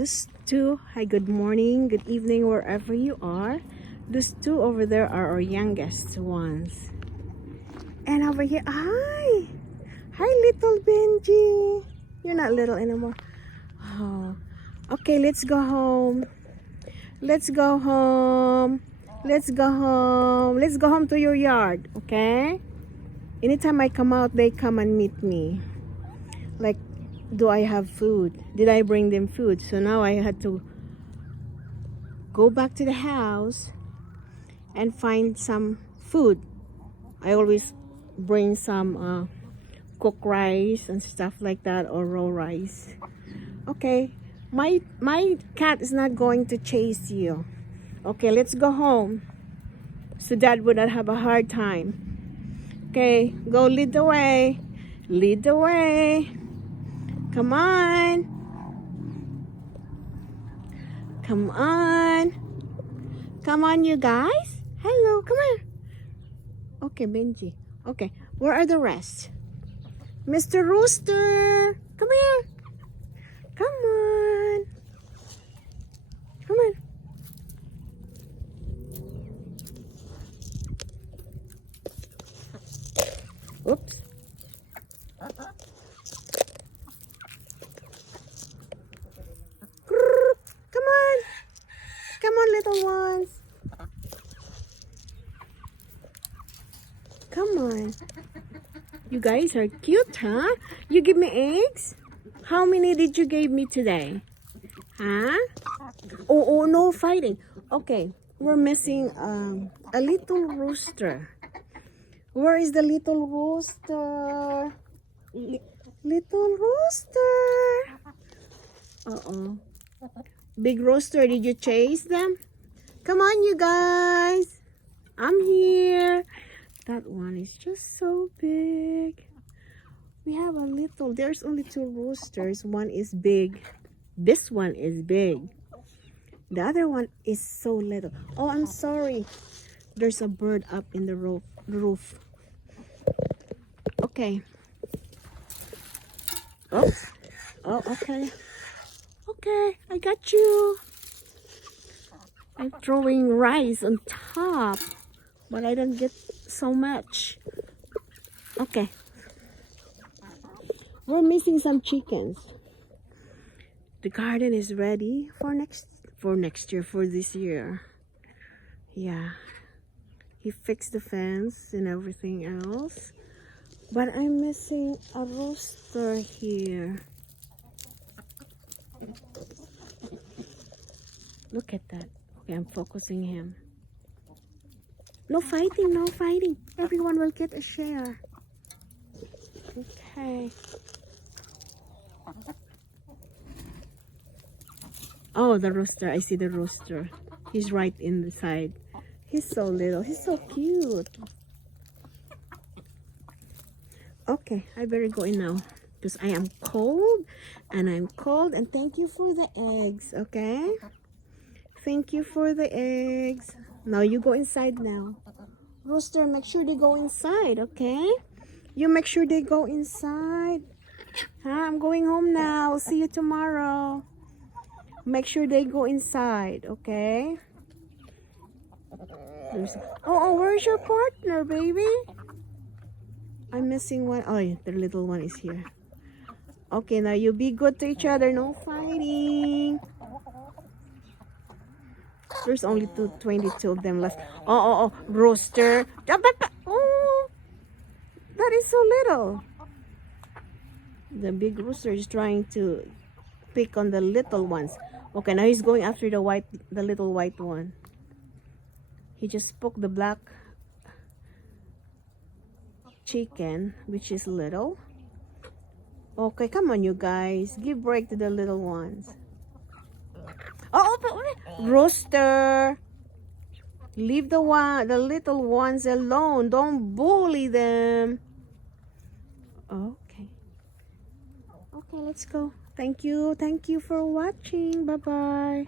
These two, hi, good morning, good evening, wherever you are. These two over there are our youngest ones. And over here, hi! Hi, little Benji. You're not little anymore. Oh, okay, let's go home. Let's go home. Let's go home. Let's go home to your yard, okay? Anytime I come out, they come and meet me. Like, do I have food? Did I bring them food? So now I had to go back to the house and find some food. I always bring some cooked rice and stuff like that, or raw rice. Okay, my cat is not going to chase you. Okay, let's go home so Dad would not have a hard time. Okay, go lead the way. Lead the way. Come on. Come on. Come on, you guys. Hello, come on. Okay, Benji. Okay, where are the rest? Mr. Rooster, come here. Come on. Come on. Oops. Come on. Come on, little ones. Come on. You guys are cute, huh? You give me eggs? How many did you give me today? Huh? Oh, no fighting. Okay, we're missing a little rooster. Where is the little rooster? Little rooster. Uh-oh. Big rooster, did you chase them? Come on, you guys. I'm here. That one is just so big. We have a little, there's only two roosters. One is big. This one is big. The other one is so little. Oh, I'm sorry. There's a bird up in the roof. Okay. Oops. Oh, okay. Okay, I got you. I'm throwing rice on top, but I don't get so much. Okay. We're missing some chickens. The garden is ready for next year, for this year. Yeah. He fixed the fence and everything else. But I'm missing a rooster here. Look at that. Okay, I'm focusing him. No fighting, no fighting. Everyone will get a share. Okay. Oh, the rooster. I see the rooster. He's right in the side. He's so little. He's so cute. Okay, I better go in now because I am cold and I'm cold. And thank you for the eggs, okay? Thank you for the eggs. Now you go inside now. Rooster, make sure they go inside, okay? You make sure they go inside. Huh? I'm going home now. I'll see you tomorrow. Make sure they go inside, okay? Oh, where's your partner, baby? I'm missing one. Oh, yeah, the little one is here. Okay, now you be good to each other. No fighting. There's only 22 of them left. Oh, rooster. Oh, that is so little. The big rooster is trying to pick on the little ones. Okay, now he's going after the little white one. He just spoke the black chicken, which is little. Okay, come on, you guys. Give break to the little ones. Oh, rooster. Leave the little ones alone. Don't bully them. Okay. Okay, let's go. Thank you for watching. Bye-bye.